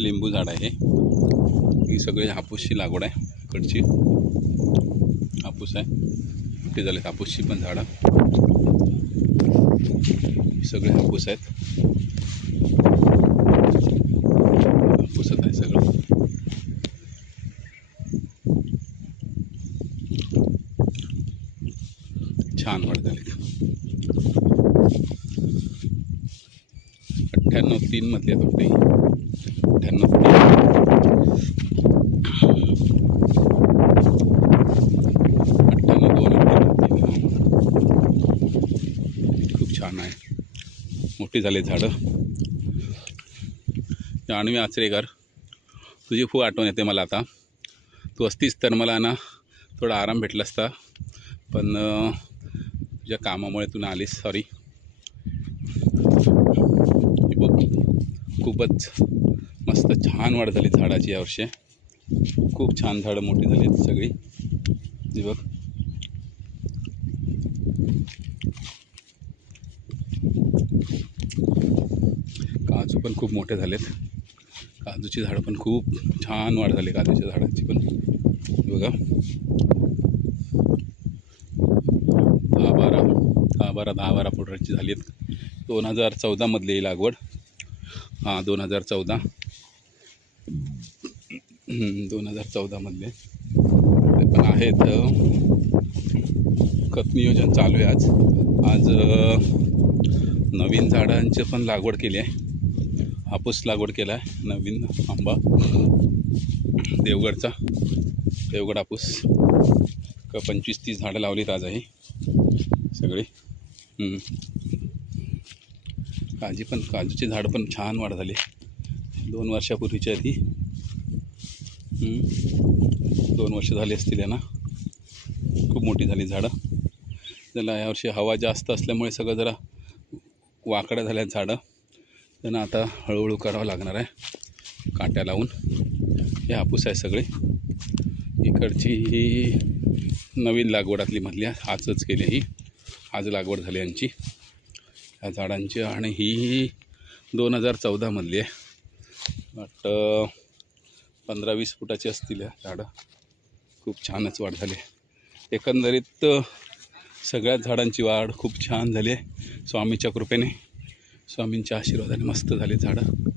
लिंबू झाड आहे. ही सगळी हापूसची लागवड आहे. इकडची हापूस आहे, मोठी झाले हापूसची पण झाडं. सगळे हापूस आहेत, हापूसच आहे सगळं. छान वाढ झाली. 98-3 मधली आहेत वाटते. 98-2 खूप छान आहे, मोठी झाली झाडं. जान्हवी आचरेकर, तुझी खूप आठवण येते मला आता. तू असतीस तर मला ना थोडा आराम भेटला असता, पण तुझ्या कामामुळे तू ना आलीस, सॉरी. खूपच मस्त छान वाढ झाली झाडाची यावर्षी. खूप छान झाडं मोठी झाली आहेत सगळी. ही बघ, काजू पण खूप मोठे झालेत. काजूची झाडं पण खूप छान वाढ झाली काजूच्या झाडांची पण. बघा 10-12 फुटाची झाली आहेत. 2014 मधली ही लागवड. हां 2014 मधले ते पण आहेत. खत नियोजन चालू आहे आज नवीन झाडांची पण लागवड केली आहे. हापूस लागवड केला आहे, नवीन आंबा देवगड हापूस. 25-30 झाडं लावलीत आज आहे सगळी. काजूची झाडं पण छान वाढ झाली 2 वर्षापूर्वीची आधी. 2 वर्ष झाली असतील ना. खूप मोठी झाली झाडं. त्याला यावर्षी हवा जास्त असल्यामुळे सगळं जरा वाकड्या झाल्या झाडं. त्यांना आता हळूहळू करावं लागणार आहे काट्या लावून. हे हापूस आहे सगळे. इकडची ही नवीन लागवडातली मधली आजच केली, ही आज लागवड झाली यांची ह्या झाडांची. आणि ही 2014 मधली आहे वाटतं. 15-20 फुटाची असतील या झाडं. खूप छानच वाढ झाली. एकंदरीत सगळ्याच झाडांची वाढ खूप छान झाली आहे स्वामीच्या कृपेने, स्वामींच्या आशीर्वादाने मस्त झाली झाडं.